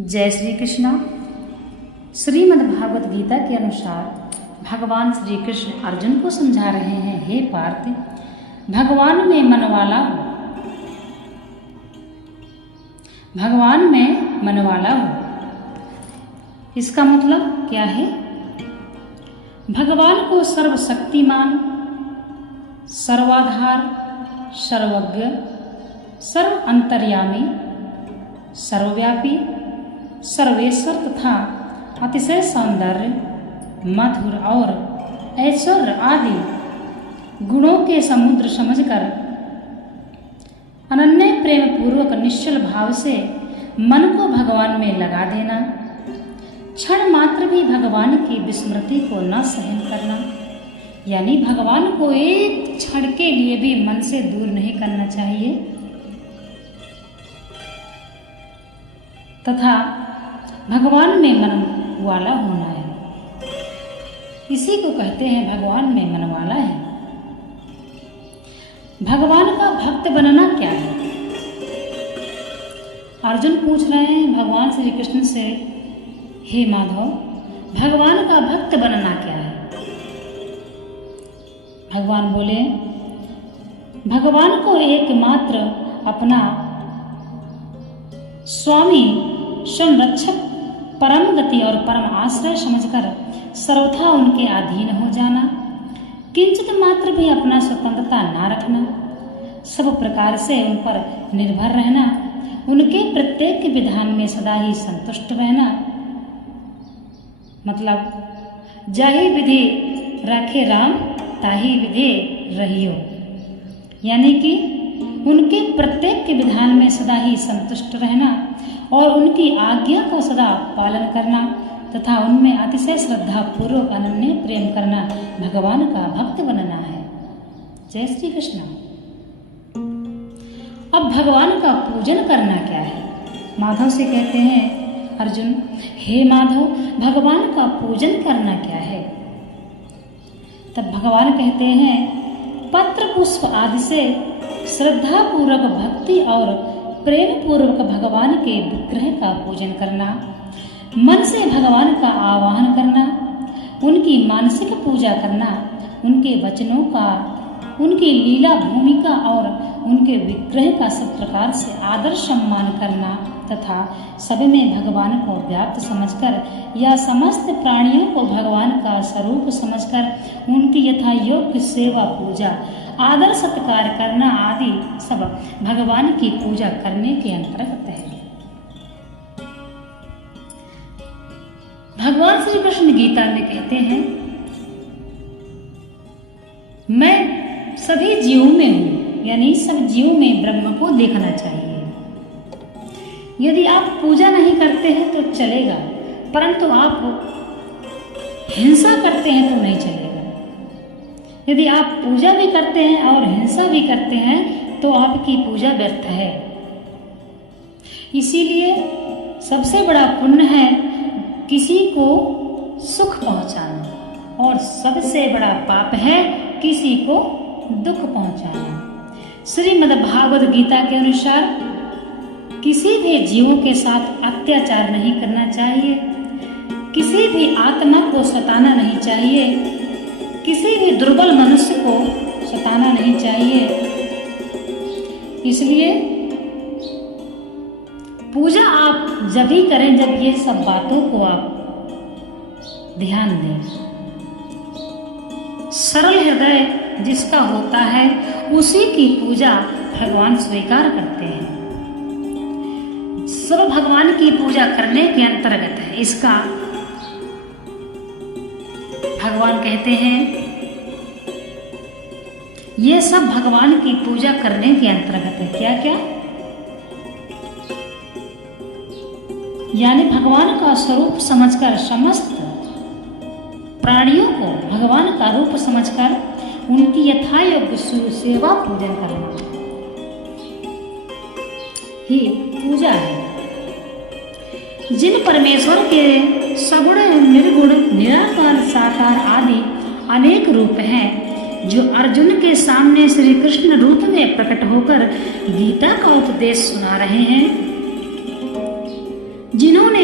जय श्री कृष्णा। श्रीमद् भागवत गीता के अनुसार भगवान श्री कृष्ण अर्जुन को समझा रहे हैं, हे पार्थ, भगवान में मनवाला हो, भगवान में मनवाला हो। इसका मतलब क्या है? भगवान को सर्वशक्तिमान, सर्वाधार, सर्वज्ञ, सर्व अंतर्यामी, सर्वव्यापी, सर्वेश्वर तथा अतिशय सौंदर्य, मधुर और ऐश्वर्य आदि गुणों के समुद्र समझकर अनन्य प्रेम पूर्वक निश्चल भाव से मन को भगवान में लगा देना, क्षण मात्र भी भगवान की विस्मृति को न सहन करना, यानी भगवान को एक क्षण के लिए भी मन से दूर नहीं करना चाहिए, तथा भगवान में मन वाला होना है। इसी को कहते हैं भगवान में मन वाला है। भगवान का भक्त बनना क्या है? अर्जुन पूछ रहे हैं भगवान श्री कृष्ण से, हे माधव, भगवान का भक्त बनना क्या है? भगवान बोले, भगवान को एकमात्र अपना स्वामी, संरक्षक, परम गति और परम आश्रय समझकर सर्वथा उनके अधीन हो जाना, किंचित मात्र भी अपना स्वतंत्रता ना रखना, सब प्रकार से उन पर निर्भर रहना, उनके प्रत्येक विधान में सदा ही संतुष्ट रहना, मतलब जाहि विधि राखे राम ताहि विधि रहियो, यानी कि उनके प्रत्येक के विधान में सदा ही संतुष्ट रहना और उनकी आज्ञा का सदा पालन करना तथा उनमें अतिशय श्रद्धा पूर्वक अनन्य प्रेम करना भगवान का भक्त बनना है। जय श्री कृष्ण। अब भगवान का पूजन करना क्या है? माधव से कहते हैं अर्जुन, हे माधव, भगवान का पूजन करना क्या है? तब भगवान कहते हैं, पत्र पुष्प आदि से श्रद्धा पूर्वक भक्ति और प्रेम पूर्वक भगवान के विग्रह का पूजन करना, मन से भगवान का आवाहन करना, उनकी मानसिक पूजा करना, उनके वचनों का, उनकी लीला भूमिका और उनके विग्रह का सब प्रकार से आदर सम्मान करना तथा सब में भगवान को व्याप्त समझकर या समस्त प्राणियों को भगवान का स्वरूप समझकर उनकी यथा योग्य सेवा, पूजा, आदर सत्कार करना आदि सब भगवान की पूजा करने के अंतर्गत है। भगवान श्री कृष्ण गीता में कहते हैं, मैं सभी जीवों में हूं, यानी सब जीवों में ब्रह्म को देखना चाहिए। यदि आप पूजा नहीं करते हैं तो चलेगा, परंतु आप हिंसा करते हैं तो नहीं चलेगा। यदि आप पूजा भी करते हैं और हिंसा भी करते हैं तो आपकी पूजा व्यर्थ है। इसीलिए सबसे बड़ा पुण्य है किसी को सुख पहुंचाना और सबसे बड़ा पाप है किसी को दुख पहुंचाना। श्रीमद् भागवत गीता के अनुसार किसी भी जीवों के साथ अत्याचार नहीं करना चाहिए, किसी भी आत्मा को सताना नहीं चाहिए, किसी भी दुर्बल मनुष्य को सताना नहीं चाहिए। इसलिए पूजा आप जब भी करें जब ये सब बातों को आप ध्यान दें। सरल हृदय जिसका होता है उसी की पूजा भगवान स्वीकार करते हैं। सब भगवान की पूजा करने के अंतर्गत है। इसका भगवान कहते हैं, ये सब भगवान की पूजा करने के अंतर्गत है। क्या क्या? यानी भगवान का स्वरूप समझकर समस्त प्राणियों को भगवान का रूप समझकर उनकी यथायोग्य सेवा पूजन करना ही पूजा है। जिन परमेश्वर के सगुण, निर्गुण, निराकार, साकार आदि अनेक रूप हैं, जो अर्जुन के सामने श्री कृष्ण रूप में प्रकट होकर गीता का उपदेश सुना रहे हैं, जिन्होंने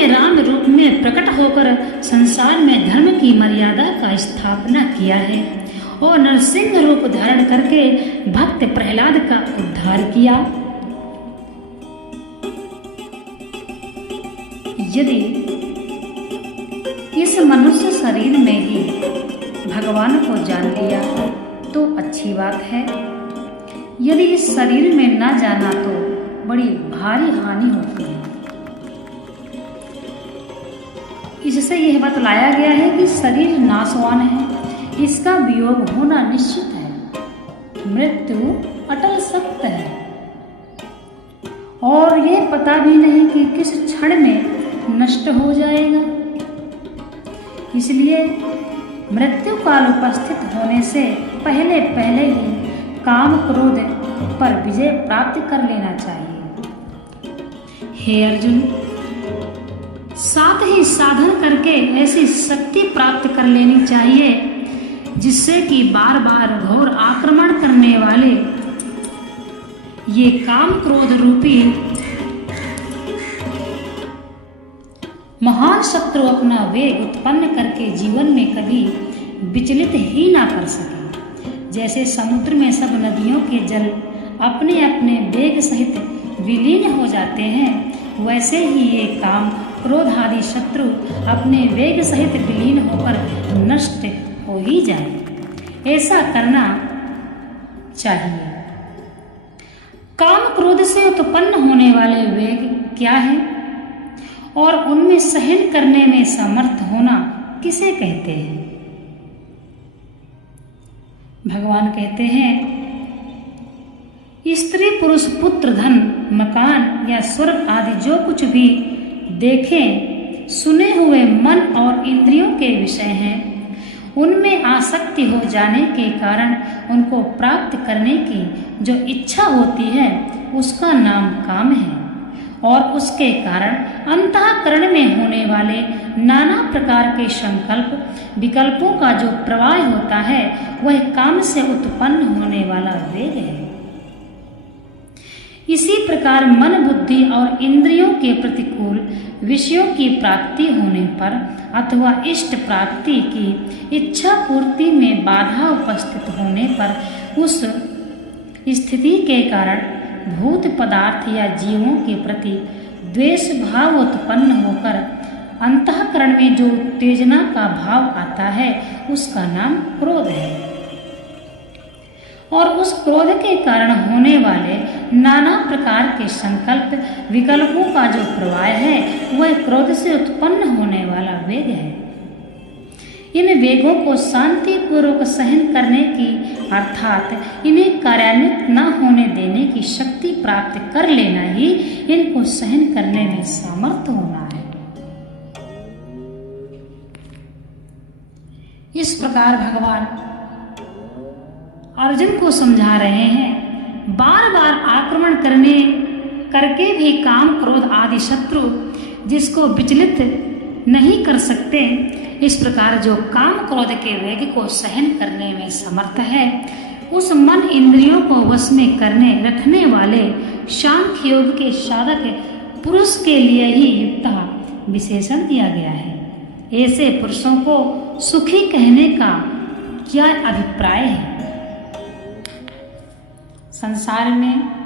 में प्रकट होकर संसार में धर्म की मर्यादा का स्थापना किया है और नरसिंह रूप धारण करके भक्त प्रहलाद का उद्धार किया। यदि इस मनुष्य शरीर में ही भगवान को जान लिया तो अच्छी बात है, यदि इस शरीर में न जाना तो बड़ी भारी हानि होती है। इससे यह बतलाया गया है कि शरीर नाशवान है, इसका वियोग होना निश्चित है, मृत्यु अटल सत्य है और ये पता भी नहीं कि किस क्षण में नष्ट हो जाएगा। इसलिए मृत्यु काल उपस्थित होने से पहले पहले ही काम क्रोध पर विजय प्राप्त कर लेना चाहिए। हे अर्जुन, साथ ही साधन करके ऐसी शक्ति प्राप्त कर लेनी चाहिए जिससे कि बार बार घोर आक्रमण करने वाले ये काम क्रोध रूपी महान शत्रु अपना वेग उत्पन्न करके जीवन में कभी विचलित ही ना कर सके। जैसे समुद्र में सब नदियों के जल अपने अपने वेग सहित विलीन हो जाते हैं, वैसे ही ये काम क्रोध आदि शत्रु अपने वेग सहित विलीन होकर नष्ट हो ही जाए। ऐसा करना चाहिए। काम क्रोध से उत्पन्न होने वाले वेग क्या है और उनमें सहन करने में समर्थ होना किसे कहते हैं? भगवान कहते हैं, स्त्री पुरुष पुत्र धन मकान या स्वर्ग आदि जो कुछ भी देखें सुने हुए मन और इंद्रियों के विषय हैं, उनमें आसक्ति हो जाने के कारण उनको प्राप्त करने की जो इच्छा होती है उसका नाम काम है और उसके कारण अंतःकरण में होने वाले नाना प्रकार के संकल्प विकल्पों का जो प्रवाह होता है वह काम से उत्पन्न होने वाला वेग है। इसी प्रकार मन बुद्धि और इंद्रियों के प्रतिकूल विषयों की प्राप्ति होने पर अथवा इष्ट प्राप्ति की इच्छा पूर्ति में बाधा उपस्थित होने पर उस स्थिति के कारण भूत पदार्थ या जीवों के प्रति द्वेष भाव उत्पन्न होकर अंतःकरण में जो उत्तेजना का भाव आता है उसका नाम क्रोध है और उस क्रोध के कारण होने वाले नाना प्रकार के संकल्प विकल्पों का जो प्रवाह है वह क्रोध से उत्पन्न होने वाला वेग है। इन वेगों को शांति पूर्वक सहन करने की अर्थात इन्हें कार्यान्वित न होने देने की शक्ति प्राप्त कर लेना ही इनको सहन करने में सामर्थ्य होना है। इस प्रकार भगवान अर्जुन को समझा रहे हैं, बार बार आक्रमण करके भी काम क्रोध आदि शत्रु जिसको विचलित नहीं कर सकते, इस प्रकार जो काम क्रोध के वेग को सहन करने में समर्थ है उस मन इंद्रियों को वश में करने रखने वाले सांख्य योग के साधक पुरुष के लिए ही युक्त विशेषण दिया गया है। ऐसे पुरुषों को सुखी कहने का क्या अभिप्राय है? संसार में